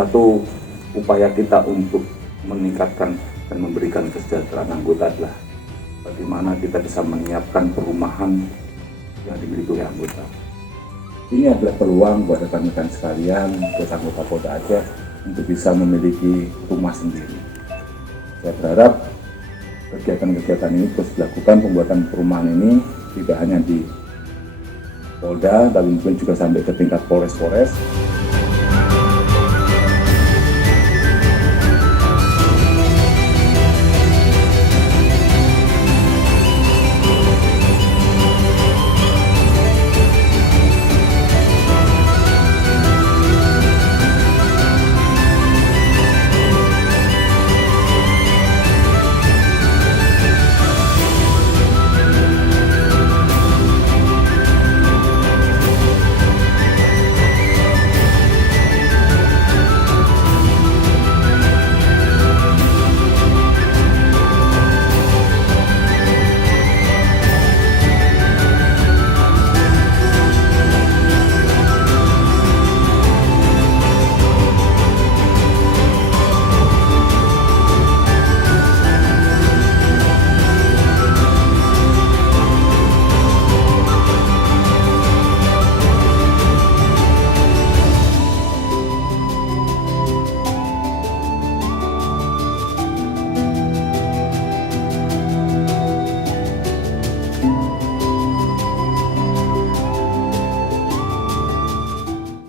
satu upaya kita untuk meningkatkan dan memberikan kesejahteraan anggota adalah bagaimana kita bisa menyiapkan perumahan yang dimiliki oleh anggota. Ini adalah peluang buat rekan-rekan sekalian, buat anggota Polda Aceh untuk bisa memiliki rumah sendiri. Saya berharap kegiatan-kegiatan ini terus dilakukan, pembuatan perumahan ini tidak hanya di Polda, tapi mungkin juga sampai ke tingkat Polres-Polres.